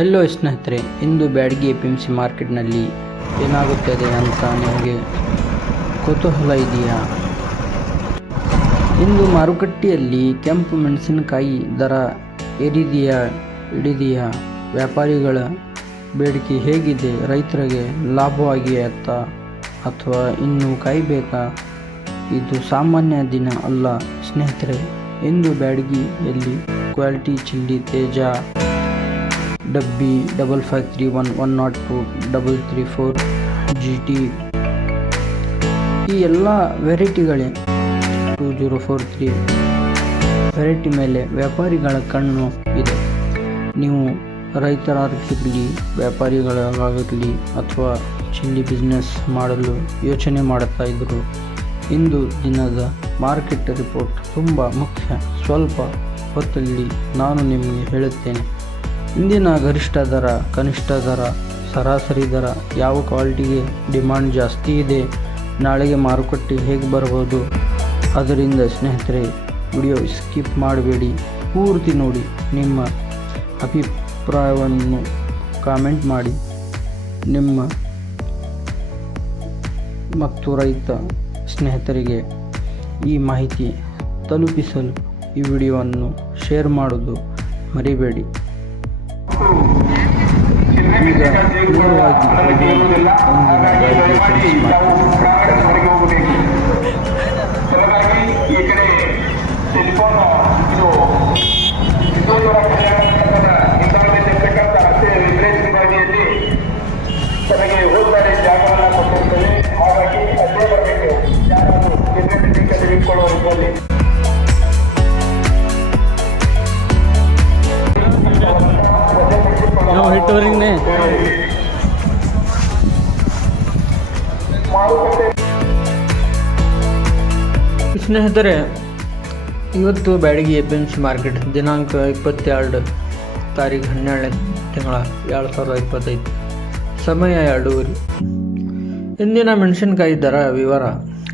Hello ಸ್ನೇಹಿತರೆ, ಇಂದು Byadgi P M C ಮಾರ್ಕೆಟ್ನಲ್ಲಿ ಏನಾಗುತ್ತದೆ ಅಂತ ನಿಮಗೆ ಕುತೂಹಲ ಇದೆಯಾ? ಇಂದು ಮಾರುಕಟ್ಟೆಯಲ್ಲಿ ಕೆಂಪು ಮೆಣಸಿನಕಾಯಿ ದರ ಏರಿದೆಯಾ ಇಡಿದೆಯಾ ವ್ಯಾಪಾರಿಗಳ ಬೇಡಿಕೆ ಹೇಗಿದೆ? ರೈತರಿಗೆ ಲಾಭವಾಗಿಯತ್ತಾ ಅಥವಾ ಇನ್ನೂ ಕಾಯಬೇಕಾ? ಇದು ಸಾಮಾನ್ಯ ದಿನ ಅಲ್ಲ ಸ್ನೇಹಿತರೆ, ಇಂದು ಬ್ಯಾಡಗಿಯಲ್ಲಿ quality chilli Teja Dabbi double five three one one not four double three four G T ಈ ಎಲ್ಲ ವೆರೈಟಿಗಳೇ two zero four three variety ಮೇಲೆ ವ್ಯಾಪಾರಿಗಳ ಕಣ್ಣು ಇದೆ. ನೀವು ರೈತರಾಗಿರಲಿ, ವ್ಯಾಪಾರಿಗಳಾಗಿರಲಿ ಅಥವಾ ಚಿಲ್ಲಿ ಬಿಸ್ನೆಸ್ ಮಾಡಲು ಯೋಚನೆ ಮಾಡುತ್ತಾ ಇದ್ದರು ಇಂದು ದಿನದ ಮಾರ್ಕೆಟ್ ರಿಪೋರ್ಟ್ ತುಂಬ ಮುಖ್ಯ. ಸ್ವಲ್ಪ ಹೊತ್ತಲ್ಲಿ ನಾನು ನಿಮಗೆ ಹೇಳುತ್ತೇನೆ. ಇಂದಿನ ಗರಿಷ್ಠ ದರ, ಕನಿಷ್ಠ ದರ, ಸರಾಸರಿ ದರ ಯಾವ ಕ್ವಾಲಿಟಿಗೆ ಡಿಮಾಂಡ್ ಜಾಸ್ತಿ ಇದೆ, ನಾಳೆಗೆ ಮಾರುಕಟ್ಟೆ ಹೇಗೆ ಬರ್ಬೋದು ಅದರಿಂದ ಸ್ನೇಹಿತರೆ, ವಿಡಿಯೋ ಸ್ಕಿಪ್ ಮಾಡಬೇಡಿ, ಪೂರ್ತಿ ನೋಡಿ ನಿಮ್ಮ ಅಭಿಪ್ರಾಯವನ್ನು ಕಾಮೆಂಟ್ ಮಾಡಿ. ನಿಮ್ಮ ಮತ್ತು ರೈತ ಸ್ನೇಹಿತರಿಗೆ ಈ ಮಾಹಿತಿ ತಲುಪಿಸಲು ಈ ವಿಡಿಯೋವನ್ನು ಶೇರ್ ಮಾಡೋದು ಮರಿಬೇಡಿ. ಈಗ ನೇರವಾಗಿ ಒಂದಿನ ಗಾಡಿಗೆ ಫ್ರೆಂಡ್ಸ್ ಮಾಡ್ತೀನಿ. ಹಾಗಾಗಿ ಮಾರುಕಟ್ಟೆ ಸ್ನೇಹಿತರೆ, ಇವತ್ತು Byadgi A P M C market ದಿನಾಂಕ ಇಪ್ಪತ್ತೆರಡು ತಾರೀಕು ಹನ್ನೆರಡನೇ ತಿಂಗಳ ಎರಡು ಸಾವಿರದ ಇಪ್ಪತ್ತೈದು. ಸಮಯ ಎರಡೂವರೆ. ಇಂದಿನ ಮೆಣಸಿನಕಾಯಿ ದರ ವಿವರ.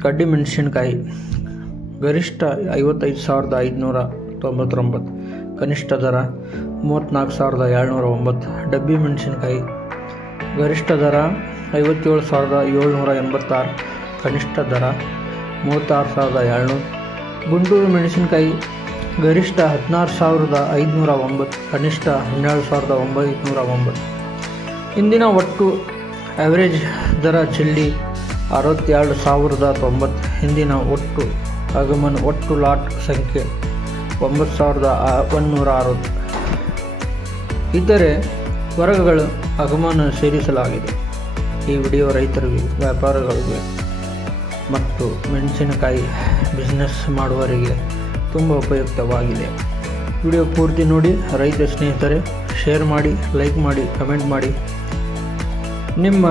ಕಡ್ಡಿ ಮೆಣಸಿನಕಾಯಿ ಗರಿಷ್ಠ ಐವತ್ತೈದು ಸಾವಿರದ ಐದುನೂರ ತೊಂಬತ್ತೊಂಬತ್ತು. ಕನಿಷ್ಠ ದರ ಮೂವತ್ತ್ನಾಲ್ಕು ಸಾವಿರದ ಏಳ್ನೂರ ಒಂಬತ್ತು. ಡಬ್ಬಿ ಮೆಣಸಿನಕಾಯಿ. ಗರಿಷ್ಠ ದರ ಐವತ್ತೇಳು ಸಾವಿರದ ಏಳ್ನೂರ ಎಂಬತ್ತಾರು. ಕನಿಷ್ಠ ದರ ಮೂವತ್ತಾರು ಸಾವಿರದ ಏಳ್ನೂರು. ಗುಂಟೂರು ಮೆಣಸಿನಕಾಯಿ. ಗರಿಷ್ಠ ಹದಿನಾರು ಸಾವಿರದ ಐದುನೂರ ಒಂಬತ್ತು. ಕನಿಷ್ಠ ಹನ್ನೆರಡು ಸಾವಿರದ ಒಂಬೈನೂರ ಒಂಬತ್ತು. ಇಂದಿನ ಒಟ್ಟು ಆ್ಯಾವ್ರೇಜ್ ದರ ಚಿಲ್ಲಿ ಅರವತ್ತೆರಡು ಸಾವಿರದ ತೊಂಬತ್ತು. ಹಿಂದಿನ ಒಟ್ಟು ಆಗಮನ ಒಟ್ಟು ಲಾಟ್ ಸಂಖ್ಯೆ ಒಂಬತ್ತು ಸಾವಿರದ ಒನ್ನೂರ ಅರವತ್ತು. ಇತರೆ ವರ್ಗಗಳು ಆಗಮನ ಸೇರಿಸಲಾಗಿದೆ. ಈ ವಿಡಿಯೋ ರೈತರಿಗೆ ವ್ಯಾಪಾರಗಳಿಗೆ ಮತ್ತು ಮೆಣಸಿನಕಾಯಿ ಬಿಸ್ನೆಸ್ ಮಾಡುವವರಿಗೆ ತುಂಬ ಉಪಯುಕ್ತವಾಗಿದೆ. ವಿಡಿಯೋ ಪೂರ್ತಿ ನೋಡಿ, ರೈತ ಸ್ನೇಹಿತರೆ ಶೇರ್ ಮಾಡಿ ಲೈಕ್ ಮಾಡಿ ಕಮೆಂಟ್ ಮಾಡಿ. ನಿಮ್ಮ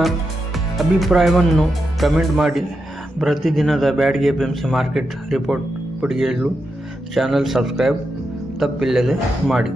ಅಭಿಪ್ರಾಯವನ್ನು ಕಮೆಂಟ್ ಮಾಡಿ. ಪ್ರತಿದಿನದ Byadgi P M C market report ಪಡೆಯಲು ಚಾನಲ್ ಸಬ್ಸ್ಕ್ರೈಬ್ ತಪ್ಪಿಲ್ಲದೆ ಮಾಡಿ.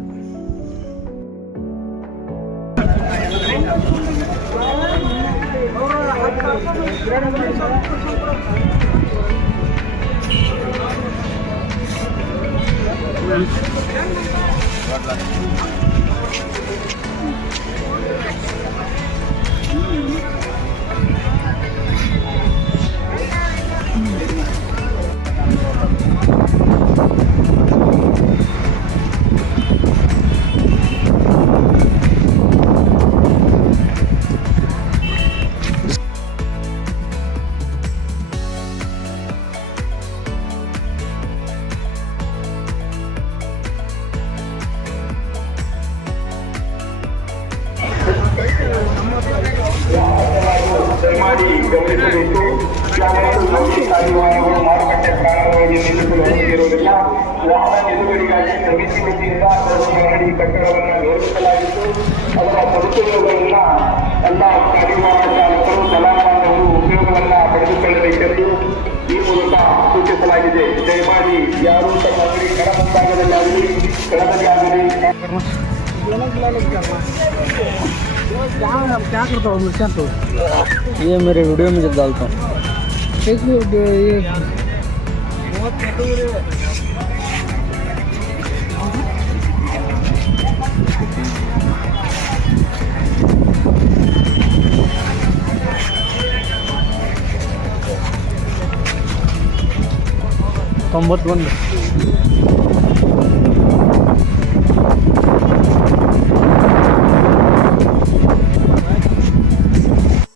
ದಯಮಾಡಿ ಗಮನಿಸಬೇಕು. ಯಾವತ್ತೂ ನಮಗೆ ಕಾರ್ಯವಾಹನಗಳು ಮಾರುಕಟ್ಟೆ ಪ್ರಾರಂಭವಾಗಿ ನಿಲ್ಲಿಸಲು ಅನುಮತಿಯಿರುವುದಿಲ್ಲ ವಾಹನ ನಿಲುಗಡೆಗಾಗಿ ಸಮಿತಿ ವತಿಯಿಂದ ಅಂಗಡಿ ಕಟ್ಟಡವನ್ನು ನಿರ್ಮಿಸಲಾಗಿತ್ತು. ಅದರ ಸದುಪಯೋಗವನ್ನ ಎಲ್ಲ ಕಾರ್ಯವಾಹನ ಚಾಲಕರು ಜಲಾಪಾನವರು ಉಪಯೋಗವನ್ನ ಪಡೆದುಕೊಳ್ಳಬೇಕೆಂದು ಈ ಮೂಲಕ ಸೂಚಿಸಲಾಗಿದೆ. ದಯಮಾಡಿ ಯಾರು ತಮ್ಮ ಅಂಗಡಿ ಕಡ ಮುಂಭಾಗದಲ್ಲಾಗಲಿ ಕಡದಲ್ಲಾಗಲಿ क्या करता हूँ ये मेरे वीडियो में जब डालता हूँ। एक तो बहुत बंद।